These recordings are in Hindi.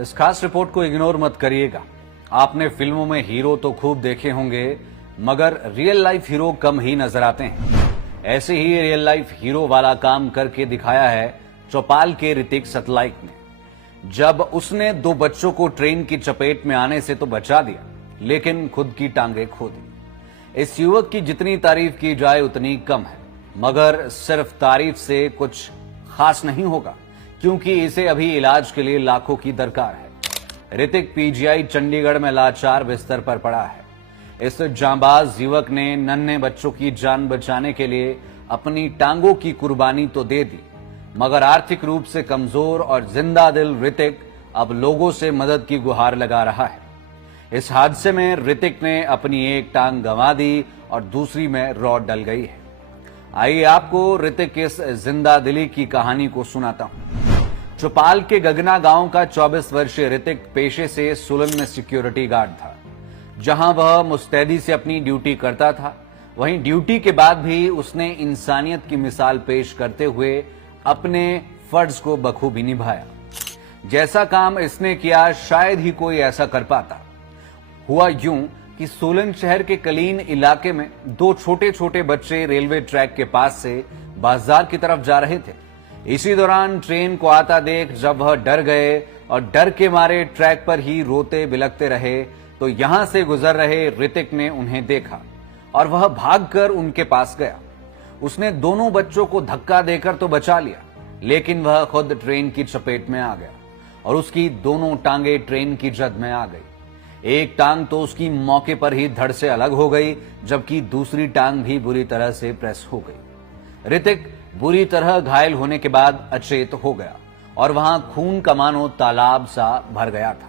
इस खास रिपोर्ट को इग्नोर मत करिएगा। आपने फिल्मों में हीरो तो खूब देखे होंगे, मगर रियल लाइफ हीरो कम ही नजर आते हैं। ऐसे ही रियल लाइफ हीरो वाला काम करके दिखाया है चौपाल के ऋतिक सतलाइक ने। जब उसने 2 बच्चों को ट्रेन की चपेट में आने से तो बचा दिया, लेकिन खुद की टांगे खो दी। इस युवक की जितनी तारीफ की जाए उतनी कम है, मगर सिर्फ तारीफ से कुछ खास नहीं होगा, क्योंकि इसे अभी इलाज के लिए लाखों की दरकार है। ऋतिक पीजीआई चंडीगढ़ में लाचार बिस्तर पर पड़ा है। इस जांबाज युवक ने नन्हे बच्चों की जान बचाने के लिए अपनी टांगों की कुर्बानी तो दे दी, मगर आर्थिक रूप से कमजोर और जिंदा दिल ऋतिक अब लोगों से मदद की गुहार लगा रहा है। इस हादसे में ऋतिक ने अपनी एक टांग गंवा दी और दूसरी में रॉड डल गई है। आइए आपको ऋतिक की इस जिंदा दिली की कहानी को सुनाता हूं। चौपाल के गगना गांव का 24 वर्षीय ऋतिक पेशे से सोलन में सिक्योरिटी गार्ड था। जहां वह मुस्तैदी से अपनी ड्यूटी करता था, वहीं ड्यूटी के बाद भी उसने इंसानियत की मिसाल पेश करते हुए अपने फर्ज को बखूबी निभाया। जैसा काम इसने किया शायद ही कोई ऐसा कर पाता। हुआ यूं कि सोलन शहर के कलीन इलाके में 2 छोटे छोटे बच्चे रेलवे ट्रैक के पास से बाजार की तरफ जा रहे थे। इसी दौरान ट्रेन को आता देख जब वह डर गए और डर के मारे ट्रैक पर ही रोते बिलखते रहे, तो यहां से गुजर रहे ऋतिक ने उन्हें देखा और वह भागकर उनके पास गया। उसने दोनों बच्चों को धक्का देकर तो बचा लिया, लेकिन वह खुद ट्रेन की चपेट में आ गया और उसकी दोनों टांगे ट्रेन की जद में आ गई। एक टांग तो उसकी मौके पर ही धड़ से अलग हो गई, जबकि दूसरी टांग भी बुरी तरह से प्रेस हो गई। ऋतिक बुरी तरह घायल होने के बाद अचेत हो गया और वहां खून का मानो तालाब सा भर गया था।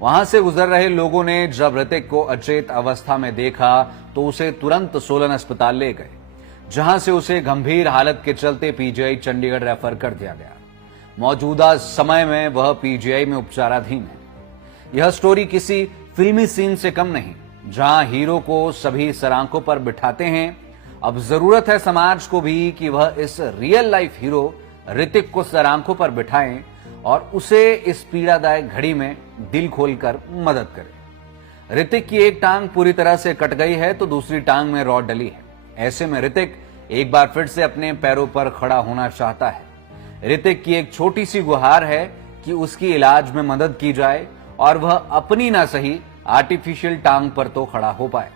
वहां से गुजर रहे लोगों ने जब ऋतिक को अचेत अवस्था में देखा तो उसे तुरंत सोलन अस्पताल ले गए, जहां से उसे गंभीर हालत के चलते पीजीआई चंडीगढ़ रेफर कर दिया गया। मौजूदा समय में वह पीजीआई में उपचाराधीन है। यह स्टोरी किसी फिल्मी सीन से कम नहीं, जहां हीरो को सभी सरांखों पर बिठाते हैं। अब जरूरत है समाज को भी कि वह इस रियल लाइफ हीरो ऋतिक को सरांखों पर बिठाएं और उसे इस पीड़ादायक घड़ी में दिल खोलकर मदद करें। ऋतिक की एक टांग पूरी तरह से कट गई है तो दूसरी टांग में रॉड डली है। ऐसे में ऋतिक एक बार फिर से अपने पैरों पर खड़ा होना चाहता है। ऋतिक की एक छोटी सी गुहार है कि उसकी इलाज में मदद की जाए और वह अपनी ना सही आर्टिफिशियल टांग पर तो खड़ा हो पाए,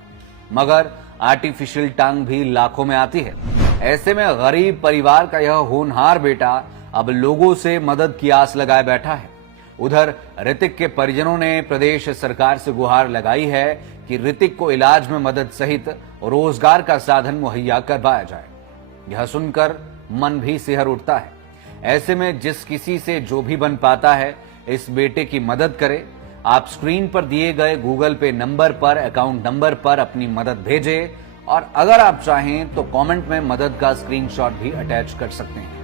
मगर आर्टिफिशियल टांग भी लाखों में आती है। ऐसे में गरीब परिवार का यह होनहार बेटा अब लोगों से मदद की आस लगाए बैठा है। उधर ऋतिक के परिजनों ने प्रदेश सरकार से गुहार लगाई है कि ऋतिक को इलाज में मदद सहित रोजगार का साधन मुहैया करवाया जाए। यह सुनकर मन भी सिहर उठता है। ऐसे में जिस किसी से जो भी बन पाता है, इस बेटे की मदद करे। आप स्क्रीन पर दिए गए गूगल पे नंबर पर, अकाउंट नंबर पर अपनी मदद भेजें और अगर आप चाहें तो कमेंट में मदद का स्क्रीनशॉट भी अटैच कर सकते हैं।